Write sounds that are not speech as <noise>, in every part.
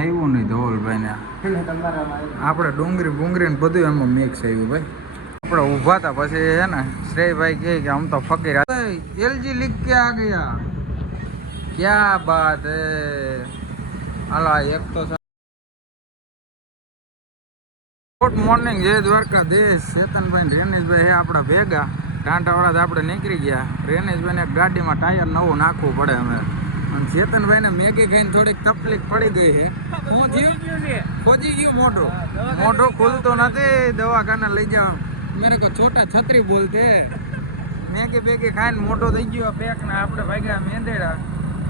આવ્યું નહીં ધવલભાઈ ને આપણે ડુંગળી બુંગળી ને બધું એમાં મિક્સ આવ્યું ભાઈ. આપણે ઊભા હતા પછી હે ને, શ્રેયભાઈ કહે કે આમ તો ફકીર એલજી લીક કે આ ગયા? ક્યા બાત હે? હાલો એક તો ગુડ મોર્નિંગ જય દ્વારકાધીશ. ચેતનભાઈ રેનેશભાઈ હે આપણા ભેગા. કાંટાવાળા આપણે નીકળી ગયા. રેનેશભાઈને ગાડીમાં ટાયર નવું નાખવું પડે અમે અને ચેતનભાઈને મેગી ખાઈને થોડીક તકલીફ પડી ગઈ છે. શું થયું? ખોજી ગયું મોઢું. મોઢું ખુલતો નથી દવાખાને લઈ જાવ મેરે કો છોટા છત્રી બોલતે મેગી બેગી ખાઈને મોટો થઈ ગયો પેક ને આપણે ભાગ્યા મેંદેડા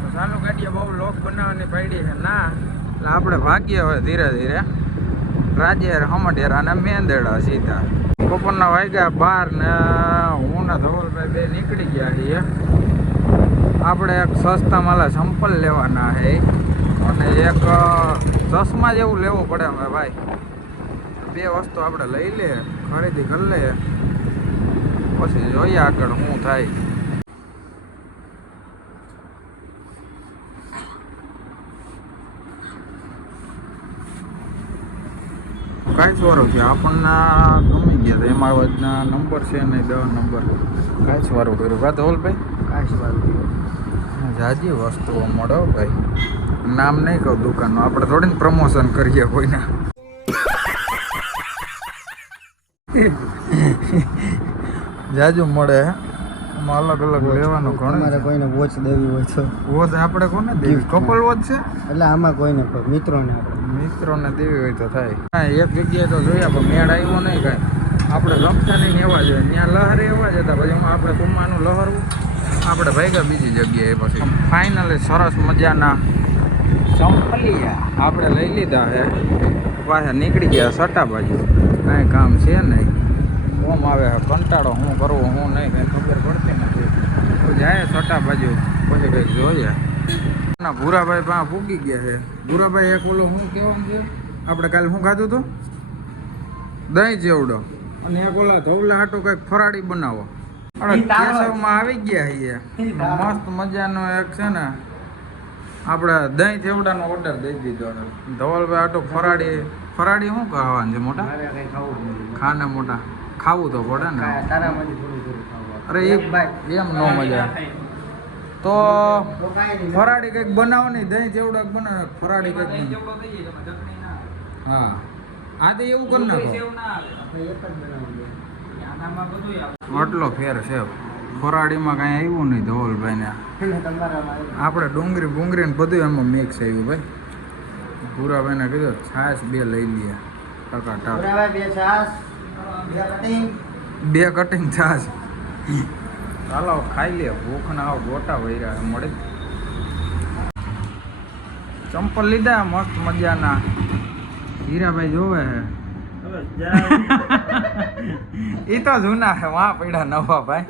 તો સાલું ગાડીએ બહુ લોક બનાવવાની પડી છે. ના એટલે આપણે ભાગીએ હવે ધીરે ધીરે. રાજેર હમઢેરા ને મેંદેડા સીધા. બપોરના વાગ્યા બાર ને હું ને ધવલભાઈ બે નીકળી ગયા છીએ. આપણે એક સસ્તા માલા સંપલ લેવાના છે. અને એક ચશ્મા જેવું લેવું પડે અમે ભાઈ. બે વસ્તુ આપણે લઈ લે, ખરીદી કરી લે. પછી જોઈએ આગળ શું થાય. કાંઈ સ્વારો છે આપણને ગમી ગયા હતા. એમાં નંબર છે ને દસ નંબર. કાંઈ સ્વારો કર્યું. કા ધવલભાઈ જાજી વસ્તુઓ મળો ભાઈ. નામ નહીં કહું દુકાનનું આપણે થોડી પ્રમોશન કરીએ કોઈના. જાજુ મળે અલગ અલગ લેવાનું ઘણું મારે કોઈને વોચ દેવી હોય તો. વોચ આપણે કોને દેવી? કપલ વોચ છે? એટલે આમાં કોઈને કોઈ મિત્રોને મિત્રોને દેવી હોય તો થાય. હા એક જગ્યાએ તો જોયા પણ મેળ આવ્યો નહીં કાંઈ. આપણે રમતા નહીં એવા જોઈએ ત્યાં લહરે એવા જ હતા. પછી એમાં આપણે કુમ્માનું લહરવું. આપણે ભાગ્યા બીજી જગ્યાએ પછી. ફાઇનલી સરસ મજાના સંપલિયા આપણે લઈ લીધા હે. પાછા નીકળી ગયા સટા બાજુ. કાંઈ કામ છે નહીં. ઓમ આવે છે કંટાળો શું કરવો શું નહીં, કંઈ ખબર પડતી નથી. તો જાય સટા બાજુ, પછી કંઈક જોઈએ. ના, ભૂરાભાઈ પાસે પૂગી ગયા છે. ભૂરાભાઈ એક ઓલો શું કહેવાનું છે? આપણે કાલે શું ખાધું હતું? દહીં ચેવડો. અને એક ઓલા ધવલા હાટો કંઈક ફરાળી બનાવો. કેશવમાં આવી ગયા છીએ. મસ્ત મજાનો એક છે ને આપણે દહીં ચેવડાનો ઓર્ડર દઈ દીધો ધવલભાઈ હાટો ફરાળી ફરાળી શું ખાવાનું છે મોટા? ખાને મોટા. ખાવું તો પડે ને. અરે. એમ ન મજા. તો ફરાડી. કંઈક બનાવો નહીં દહીં જેવડા બનાવો ફરાડી કંઈક હા. હા તો એવું કરી નાખો. આટલો ફેર છે. ખોરાડીમાં કાંઈ આવ્યું નહીં ધવલભાઈને. આપણે ડુંગળી બુંગળી ને બધું એમાં મિક્સ આવ્યું ભાઈ. ભૂરાભાઈને કીધું છાશ બે લઈ લઈએ. ટકા ટાક બે કટિંગ. છાશ. ચાલો ખાઈ લે. ભૂખ ના આવ ગોટા વૈરા મળે. ચંપલ લીધા મસ્ત મજાના. હીરાભાઈ જોવે હે. એ <laughs> તો જૂના હે વા પડ્યા નવા ભાઈ.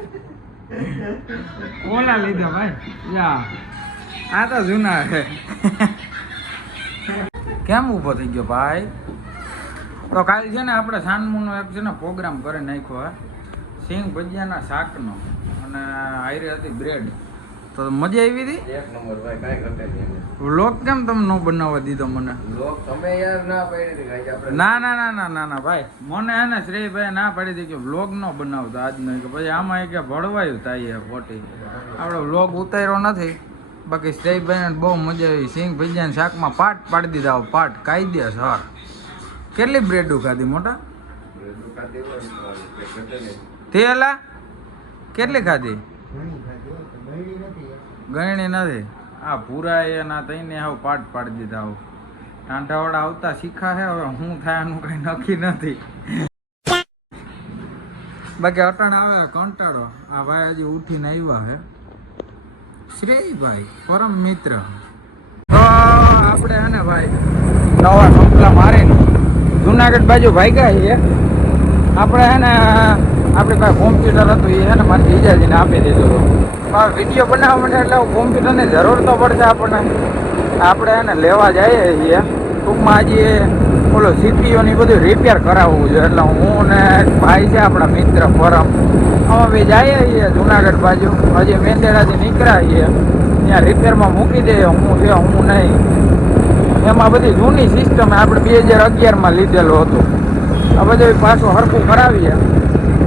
ઓલા લીધા ભાઈ યા આ તો જૂના છે. કેમ ઊભો થઈ ગયો ભાઈ? તો કાલ છે ને આપણે સાનમુનો એક છે ને પ્રોગ્રામ કરી નાખ્યો હે, સિંગ ભજીયાના શાકનો, અને આયરી બ્રેડ તો મજા આવી હતી? એક નંબર ભાઈ કાંઈ ઘટે નહીં વ્લોગ કેમ તમે ન બનાવવા દીધો મને? તમે યાર ના પાડી કે ના ના ના ના ના ના ભાઈ. મને હે ને શ્રેયભાઈ ના પાડી દીધી કે વ્લોગ ન બનાવતો નહીં કે પછી આમાં એ કે ભળવાયું થાય ખોટી. આપણે વ્લોગ ઉતાર્યો નથી. બાકી શ્રેયભાઈને બહુ મજા આવી. સિંગ ભજીયાના શાકમાં પાટ પાડી દીધા. પાટ કાયદેસર કેટલી બ્રેડું ખાધી મોટા. તેલા કેટલી ખાધી? હો, બળી નથી. આ ભૂરા એ ના તઈને હાવ પાટ પાડી દીધા હાવ ટાંઢાવાળા આવતા શીખા હે હવે હું થાય એનું કઈ નક્કી નથી. બાકી અટાણ આવે કંટાળો. આ ભાઈ હજી ઉઠીને આવ્યા હે. શ્રેયભાઈ પરમ મિત્ર. આપણે હે ને ભાઈ નવા સંપલા મારીને જુનાગઢ બાજુ ભાગ્યા છીએ. આપણે હે ને આપણી પાસે કોમ્પ્યુટર હતું, એ મારે ને મારી જીજાજીને આપી દીધું હતું. વીડિયો બનાવવા માટે એટલે કોમ્પ્યુટરની જરૂર તો પડશે આપણને. આપણે એને લેવા જઈએ છીએ. ટૂંકમાં હજી ઓલો સીપીઓની બધું રિપેર કરાવવું જોઈએ. એટલે હું ને ભાઈ છે, આપણા મિત્ર ફોરમ અમે જઈએ છીએ જુનાગઢ બાજુ. હજી મેંદેડાથી નીકળ્યા છીએ. ત્યાં રિપેરમાં મૂકી દઈએ હું છે, હું નહીં. એમાં બધી જૂની સિસ્ટમ આપણે બે હજાર અગિયારમાં લીધેલું હતું. આ બધું પાછું હરખું કરાવીએ.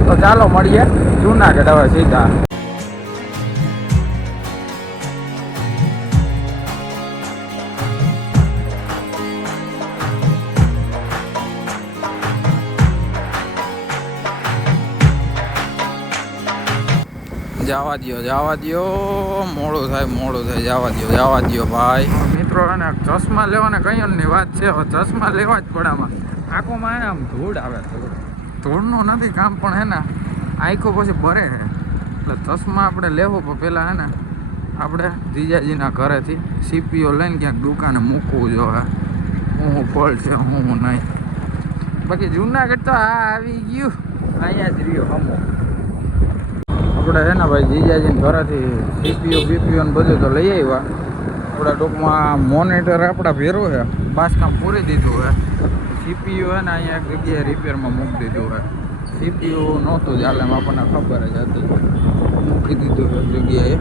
તો ચાલો મળીએ જૂનાગઢ હવે સીધા. જવા દ્યો, જવા દો મોડું થાય મોડું થાય, જવા દ્યો જવા દ્યો ભાઈ. મિત્રો, અને ચશ્મા લેવાને કઈ ની વાત છે ચશ્મા લેવા જ પડામાં આખું આંખોમાં આમ ધૂળ આવે ધૂળ ધૂળનું નથી કામ, પણ હે ને, આંખો પછી ભરે છે. એટલે ચશ્મા આપણે લેવો પણ પહેલાં હે ને, આપણે જીજાજીના ઘરેથી સીપીઓ લઈને ક્યાંક દુકાને મૂકવું જોઈએ હું. હું ફોલ્ટ છે, હું હું નહીં. બાકી જુનાગઢ તો આ આવી ગયું. અહીંયા જ રહ્યો હમો. આપણે હે ને ભાઈ જીજાજીને ઘરેથી સીપીઓ બીપીઓ ને બધું તો લઈ આવ્યા. આપણા ટૂંકમાં મોનિટર આપણા ભેરો છે. બાસકામ પૂરી દીધું છે. સીપીયુ હે ને અહીંયા એક જગ્યાએ રિપેરમાં મૂકી દીધું હોય સીપીયુ નહોતું ચાલે એમ આપણને ખબર જ હતી. મૂકી દીધું એક જગ્યાએ.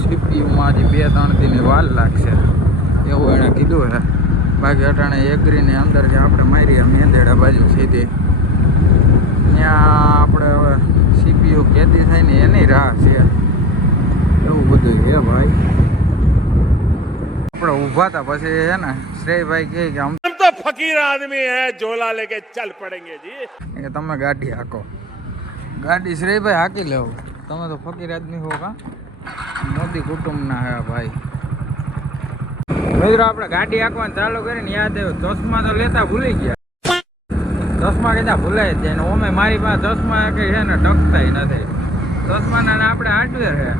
સીપીયુમાં હજી બે ત્રણ દીની વાર લાગશે. એવું એણે કીધું હે. બાકી અટાણે એગ્રીની અંદર જે આપણે મારીએ મેંદેડા બાજુ સીધી. ત્યાં આપણે હવે સીપીયુ કેદી થાય ને એની રાહ છે. એવું બધું છે ભાઈ. આપણે ઊભા હતા પછી છે ને શ્રેયભાઈ કહે કે આમ ફકીર આદમી હે ઝોલા લેકે ચલ પડેંગે જી તમે ગાડી હાકો ગાડી શ્રેય ભાઈ હાકી લેવું તમે તો ફકીર આદમી હો કા મોદી કુટુંબના હે ભાઈ મિત્રો આપણે ગાડી હાંકવાનું ચાલુ કરીને યાદ આવ્યું ચશ્મા તો લેતા ભૂલી ગયા। ચશ્મા કીધા ભૂલાય જ જાય ઓમે મારી પાસે ચશ્મા કે છે ને, ટકતાય નથી। ચશ્માના આપણે હાર્ડવેર છે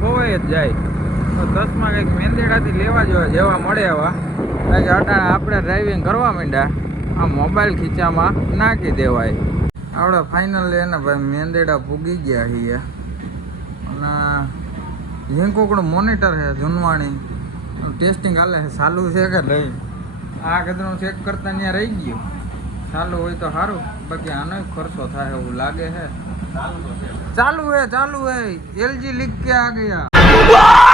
ખોવાય જ જાય। તો ચશ્મા કંઈક મેંદેડાથી લેવા જોઈએ જેવા મળે એવા. કારણ કે અટાણે આપણે ડ્રાઇવિંગ કરવા માંડ્યા. આ મોબાઈલ ખીચામાં નાખી દેવાય. આપણે ફાઇનલી એને ભાઈ મેંદેડા ભૂગી ગયા છીએ. અને ઝીંકુકડું મોનિટર છે જૂનવાણી. ટેસ્ટિંગ હાલે છે. ચાલુ છે કે નહીં? આ ગદરું ચેક કરતા ત્યાં રહી ગયું. ચાલુ હોય તો સારું. બાકી આનો ખર્ચો થાય એવું લાગે છે. ચાલુ હે ચાલુ હે એલજી લીક કે આ ગયા?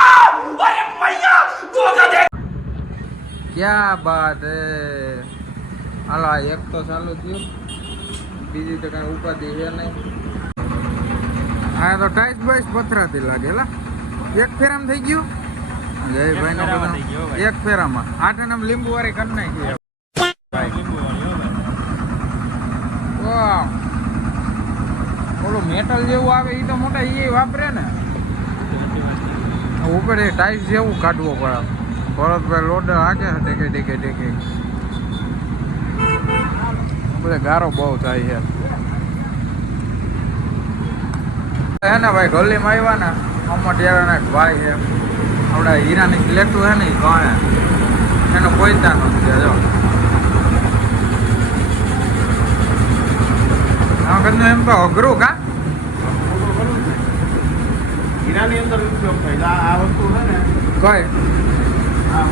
ક્યાં બાત હે? હાલો એક તો ચાલુ થયું. બીજી તો કાંઈ ઉપાધિ છે નહીં. આ તો ટાઈસ બાઈસ પથરાથી લાગે લા એક ફેરામાં થઈ ગયું? જયભાઈ નો એક ફેરામાં. આટે નામ લીંબુ વાળી કરી નાખી. ઓલું મેટલ જેવું આવે એ તો મોટા એ વાપરે ને. ઉપર એ ટાઈસ જેવું કાઢવો પડે. ભરતભાઈ લોડ હાકે ટેકે ટેકે ટેકે. બધે ગારો બહુ થાય છે. હે ને ભાઈ ગલીમાં આવ્યા ને અમર ડેરાના એક ભાઈ છે. આપણા હીરાની સિલેક્ટ છે ને એ ગણે એનો કોઈ ત્યાં નથી જો. હા કદનું એમ તો અઘરું કા? હીરાની અંદર ઉપયોગ થાય આ આ વસ્તુ છે ને કઈ? આ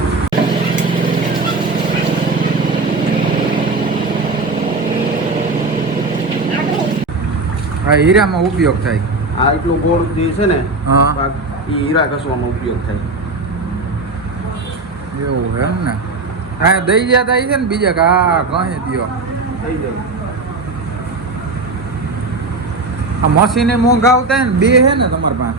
હીરામાં ઉપયોગ થાય. આ એટલું ગોળ જે છે ને હા. એ હીરા ઘસવામાં ઉપયોગ થાય. એવું એમ ને? હા દઈ ગયા ઈ છે ને બીજા કે હા કહે દો આ મશીને મોંઘા આવતા ને બે હે ને તમારી પાસે.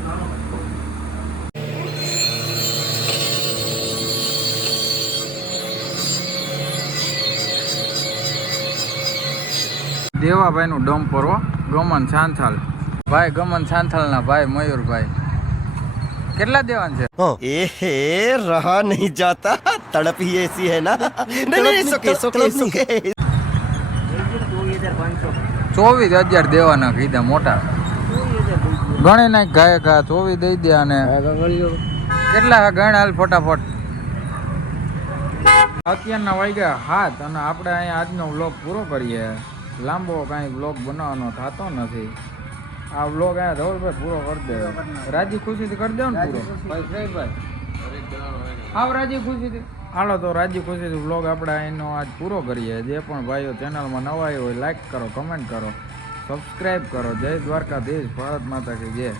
દેવાભાઈનું ડમ હો. ગમન છાંથાલ. ભાઈ ગમન છાંથાલના ભાઈ મયુરભાઈ. કેટલા દેવાન છે? એહે રહા નહીં જાતા. તડપ હી ચોવીસ હજાર દેવાના કીધા મોટા. ગણે નાખ ગાય ચોવીસ દઈ દે કેટલા ગણ હાલ ફટાફટ? અત્યારના વાગ્યા હાથ અને આપણે અહીંયા આજનો લોક પૂરો કરીએ. લાંબો કાંઈ વ્લોગ બનાવવાનો થતો નથી. આ વ્લોગ આ ધવલભાઈ પૂરો કરી દે. રાજી ખુશીથી કરી દો ને પૂરો. આવ રાજી ખુશીથી. હાલો તો રાજી ખુશીથી વ્લોગ આપણે અહીંનો આજ પૂરો કરીએ. જે પણ ભાઈઓ ચેનલમાં નવા આવ્યા હોય લાઈક કરો કમેન્ટ કરો સબસ્ક્રાઈબ કરો. જય દ્વારકાધીશ ભારત માતા કે જય.